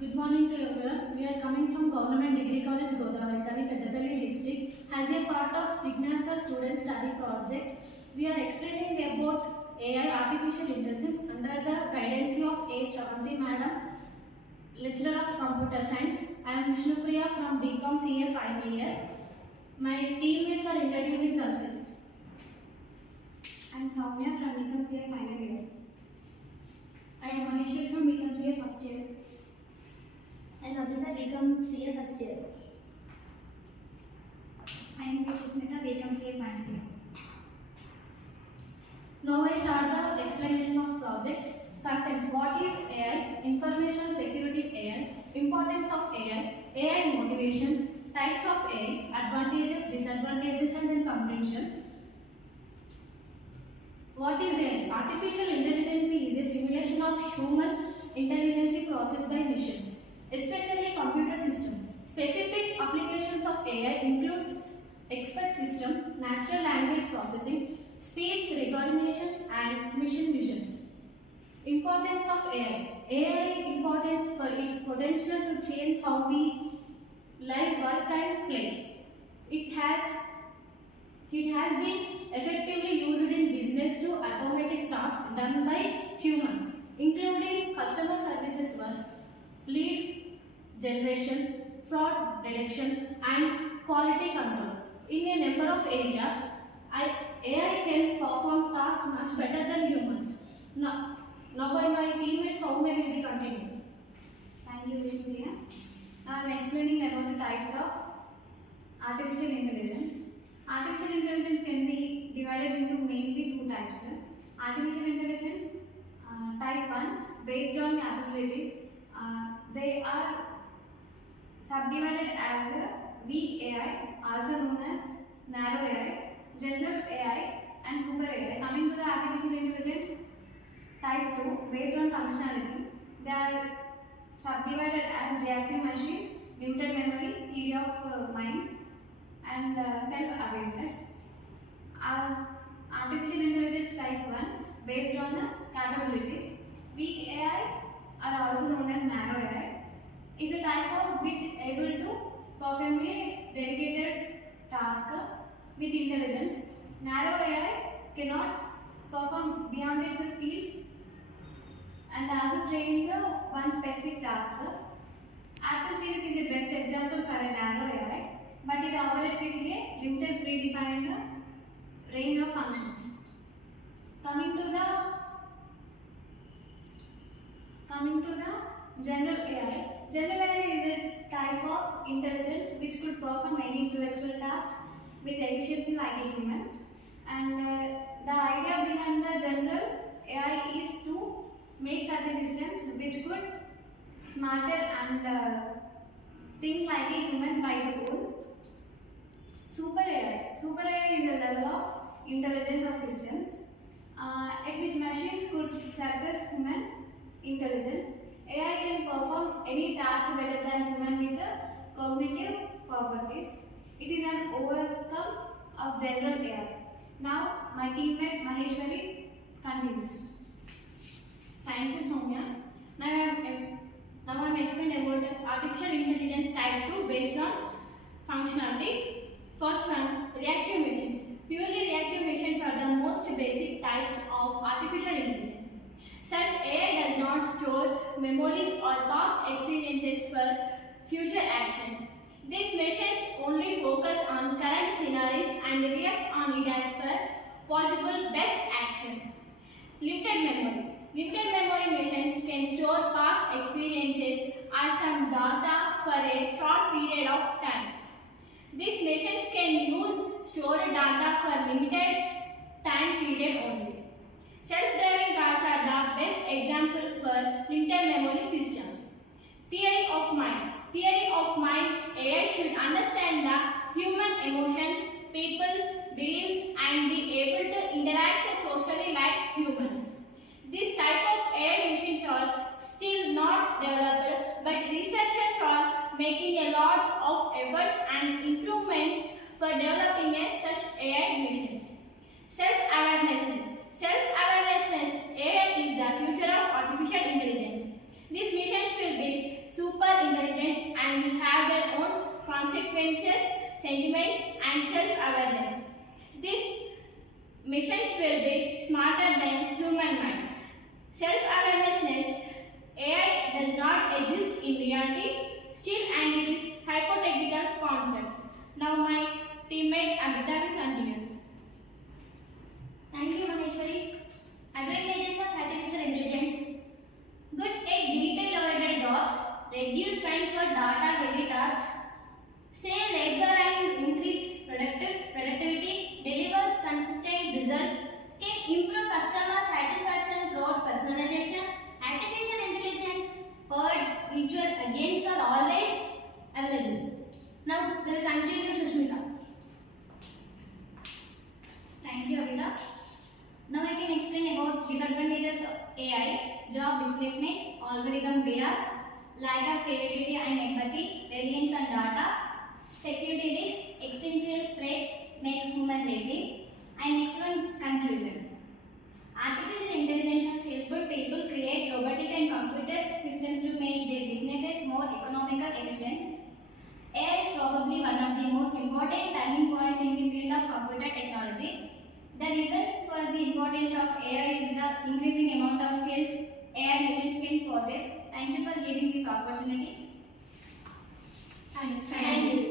Good morning to everyone. We are coming from Government Degree College Godavarikani, Peddapalli district. As a part of Jignasa student study project, we are explaining about AI artificial intelligence under the guidance of A. Shravanti Madam, lecturer of computer science. I am Vishnu Priya from BCom CA final year. My teammates are introducing themselves. I am Soumya from BCom CA final year. I am Maheshwari from BCom CA first year. I am Abhita BCom CA first year. I am P. Susmita BCom CA final year. Now I start the explanation of project. Contents: what is AI, information security AI, importance of AI, AI motivations, types of AI, advantages, disadvantages and then conclusion. What is AI? Artificial intelligence is a simulation of human intelligence processed by machines, especially computer system. Specific applications of AI includes expert system, natural language processing, speech recognition and machine vision. Importance of AI. AI importance for its potential to change how we live, work and play. It has been effectively used in business to automate tasks done by humans, including customer services work, lead generation, fraud detection and quality control. In a number of areas, AI can perform tasks much better than humans. Now by my teammates, Soumya will be continuing. Thank you, Vishnu Priya. Now I am explaining about the types of artificial intelligence. Artificial intelligence can be divided into mainly two types. Artificial intelligence type 1 based on capabilities. They are subdivided as weak AI, also known as narrow AI, general AI and super AI. Coming to the artificial intelligence type 2 based on functionality, they are subdivided as reactive machines, limited memory, theory of mind and self-awareness. Artificial intelligence type 1 based on the capabilities. Weak AI are also known as narrow AI. Is a type of which able to perform a dedicated task with intelligence. Narrow AI cannot perform beyond its field and also training one specific task. Apple series is the best example for a narrow AI, but it operates with a limited predefined range of functions. Coming to the general AI. General AI is a type of intelligence which could perform any intellectual task with efficiency like a human. And the idea behind the general AI is to make such a systems which could smarter and think like a human by its own. Super AI. Super AI is a level of intelligence of systems at which machines could surpass human intelligence. AI can perform any task better than human with the cognitive properties. It is an overcome of general AI. Now my teammate Maheshwari continues. Thank you, Soumya. Now I am explaining about artificial intelligence type 2 based on functionalities. First one, reactive machines. Purely reactive machines are the most basic types of artificial intelligence. Such AI does not store memories or past experiences for future actions. These machines only focus on current scenarios and react on it as per possible best action. Limited memory. Limited memory machines can store past experiences or some data for a short period of time. These machines can use stored data for limited time period only. Self-driving cars are the best example for limited memory systems. Theory of mind. Theory of mind, AI should understand the human emotions, people's beliefs and be able to interact socially like humans. This type of AI machines are still not developed, but researchers are making a lot of efforts and improvements for developing such AI machines. Self-awareness. Self-awareness AI is the future of artificial intelligence. These machines will be super consequences, sentiments, and self-awareness. These machines will be smarter than human mind. Self-awareness, AI does not exist in reality, still, and it is hypothetical concept. Now my teammate Abhitavi continues. Thank you, Maheshwari. Advantages of artificial intelligence. Good at detail-oriented jobs, reduce time for data-heavy tasks, save labor and increase productivity, delivers consistent result, can improve customer satisfaction throughout personalization. Artificial intelligence, heard, visual, against are always available. Now we will continue to Sushmita. Thank you, Avita. Now I can explain about disadvantages of AI, job displacement, algorithm bias, lack of creativity and empathy, reliance on data, security risk, existential threats make human lazy, and next one, conclusion. Artificial intelligence has helped people create robotic and computer systems to make their businesses more economical efficient. AI is probably one of the most important turning points in the field of computer technology. The reason for the importance of AI is the increasing amount of skills AI machines can possess. Thank you for giving this opportunity. Thank you.